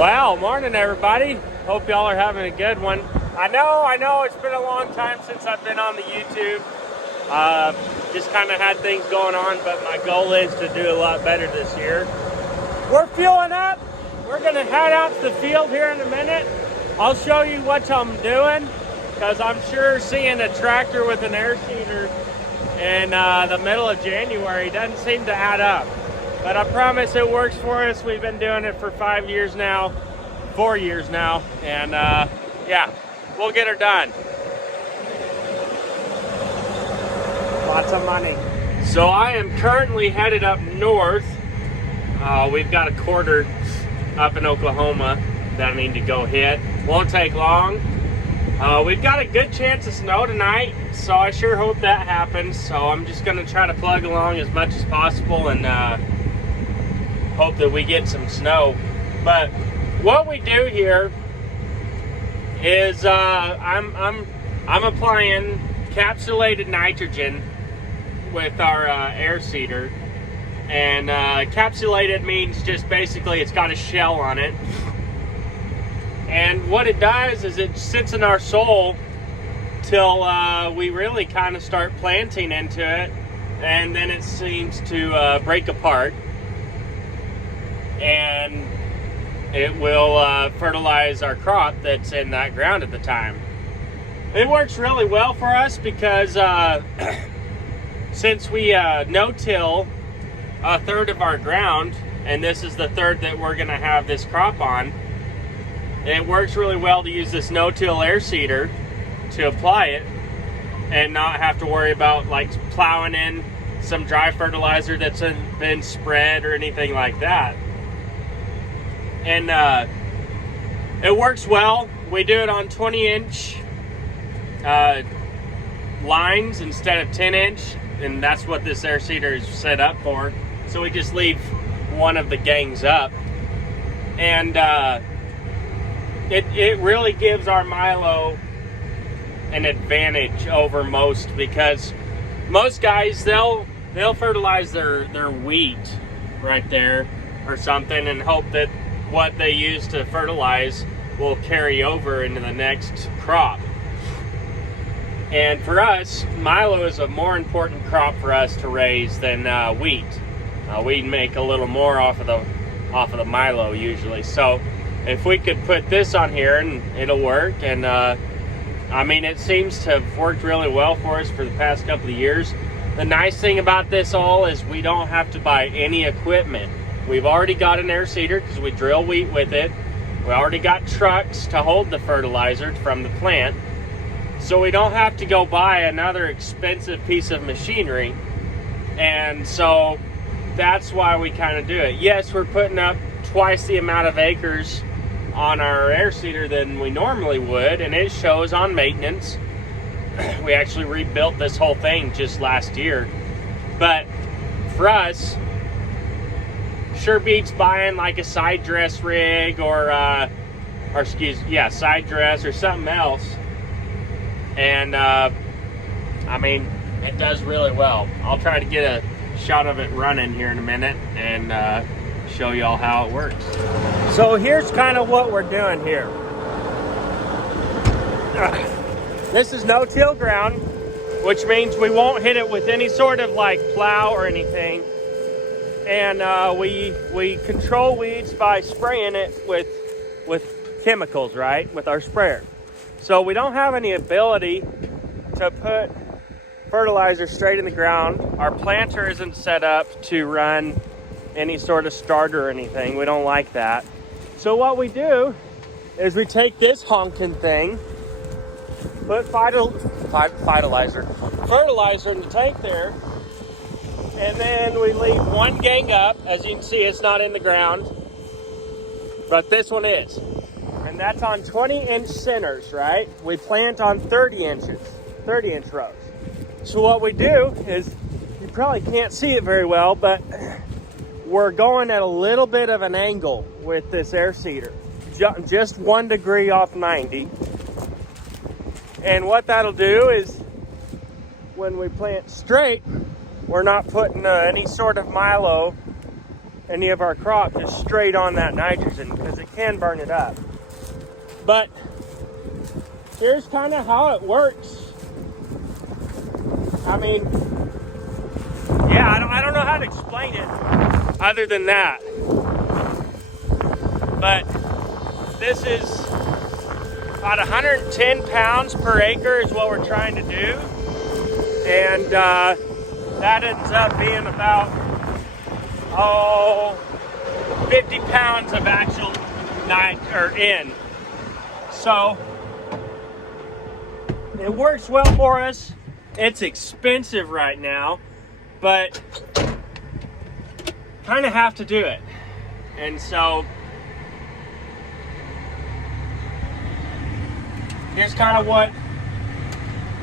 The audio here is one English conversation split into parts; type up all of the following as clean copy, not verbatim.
Well, morning everybody. Hope y'all are having a good one. I know it's been a long time since I've been on the YouTube. Just kind of had things going on, but my goal is to do a lot better this year. We're fueling up. We're gonna head out to the field here in a minute. I'll show you what I'm doing, because I'm sure seeing a tractor with an air seeder in the middle of January doesn't seem to add up. But I promise it works for us. We've been doing it for 4 years now, and yeah, we'll get her done. Lots of money. So I am currently headed up north. We've got a quarter up in Oklahoma that I need to go hit. Won't take long. We've got a good chance of snow tonight, so I sure hope that happens. So I'm just gonna try to plug along as much as possible and hope that we get some snow. But what we do here is I'm applying capsulated nitrogen with our air seeder, and capsulated means just basically it's got a shell on it, and what it does is it sits in our soil till we really kind of start planting into it, and then it seems to break apart, and it will fertilize our crop that's in that ground at the time. It works really well for us because since we no-till a third of our ground, and this is the third that we're gonna have this crop on, it works really well to use this no-till air seeder to apply it and not have to worry about like plowing in some dry fertilizer that's been spread or anything like that. And it works well. We do it on 20-inch lines instead of 10-inch, and that's what this air seeder is set up for. So we just leave one of the gangs up, and it really gives our milo an advantage over most, because most guys they'll fertilize their wheat right there or something and hope that what they use to fertilize will carry over into the next crop. And for us, milo is a more important crop for us to raise than wheat. We make a little more off of the milo usually. So if we could put this on here, and it'll work. And I mean, it seems to have worked really well for us for the past couple of years. The nice thing about this all is we don't have to buy any equipment. We've already got an air seeder because we drill wheat with it. We already got trucks to hold the fertilizer from the plant. So we don't have to go buy another expensive piece of machinery. And so that's why we kind of do it. Yes, we're putting up twice the amount of acres on our air seeder than we normally would, and it shows on maintenance. We actually rebuilt this whole thing just last year. But for us, sure beats buying like a side dress rig or side dress or something else. And I mean, it does really well. I'll try to get a shot of it running here in a minute and show y'all how it works. So here's kind of what we're doing here. This is no-till ground, which means we won't hit it with any sort of like plow or anything. And we control weeds by spraying it with chemicals, right? With our sprayer. So we don't have any ability to put fertilizer straight in the ground. Our planter isn't set up to run any sort of starter or anything. We don't like that. So what we do is we take this honking thing, put fertilizer in the tank there, and then we leave one gang up. As you can see, it's not in the ground, but this one is. And that's on 20-inch centers, right? We plant on 30-inch rows. So what we do is, you probably can't see it very well, but we're going at a little bit of an angle with this air seeder. Just 1 degree off 90. And what that'll do is, when we plant straight, we're not putting any sort of milo any of our crop just straight on that nitrogen because it can burn it up. But here's kind of how it works. I mean, yeah, I don't know how to explain it other than that. But this is about 110 pounds per acre is what we're trying to do. And that ends up being about, 50 pounds of actual N. So it works well for us. It's expensive right now, but kind of have to do it. And so here's kind of what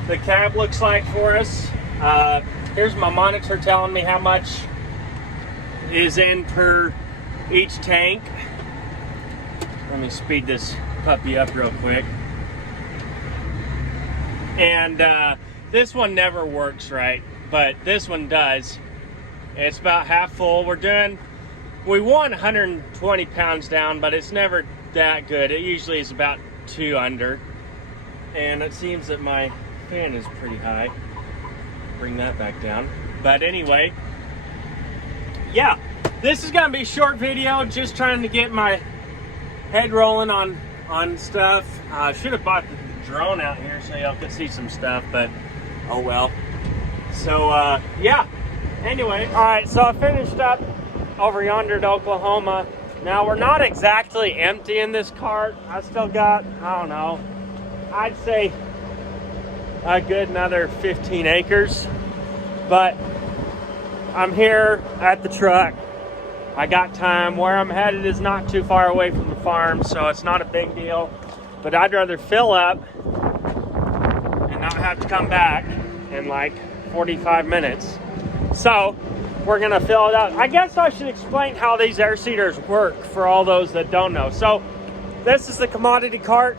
the cab looks like for us. Here's my monitor telling me how much is in per each tank. Let me speed this puppy up real quick. And this one never works right, but this one does. It's about half full. We want 120 pounds down, but it's never that good. It usually is about 2 under. And it seems that my fan is pretty high. Bring that back down. But anyway, yeah, this is gonna be a short video, just trying to get my head rolling on stuff. I should have bought the drone out here so y'all could see some stuff, but oh well. So yeah, anyway, all right, so I finished up over yonder to Oklahoma. Now we're not exactly empty in this cart. I still got, I don't know, I'd say a good another 15 acres, but I'm here at the truck. I got time. Where I'm headed is not too far away from the farm, so it's not a big deal, but I'd rather fill up and not have to come back in like 45 minutes. So we're gonna fill it up. I guess I should explain how these air seeders work for all those that don't know. So this is the commodity cart.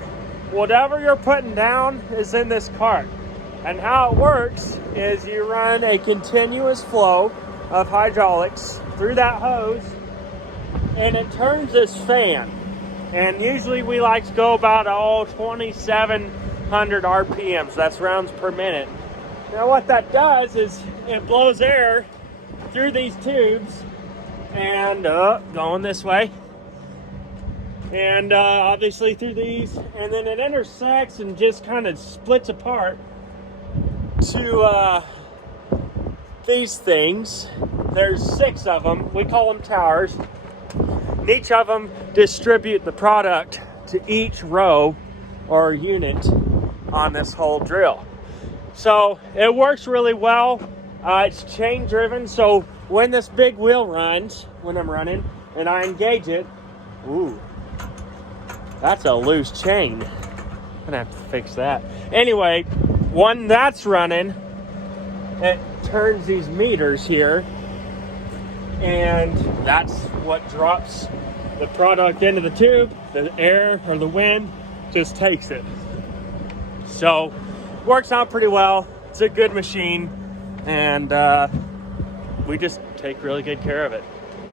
Whatever you're putting down is in this cart. And how it works is you run a continuous flow of hydraulics through that hose, and it turns this fan. And usually we like to go about 2,700 RPMs. That's rounds per minute. Now what that does is it blows air through these tubes and going this way. And obviously through these, and then it intersects and just kind of splits apart to these things. There's 6 of them. We call them towers. And each of them distribute the product to each row or unit on this whole drill. So it works really well. It's chain driven, so when this big wheel runs, when I'm running and I engage it, ooh, that's a loose chain. I'm gonna have to fix that. Anyway, when that's running, it turns these meters here, and that's what drops the product into the tube. The air or the wind just takes it. So, works out pretty well. It's a good machine, and we just take really good care of it.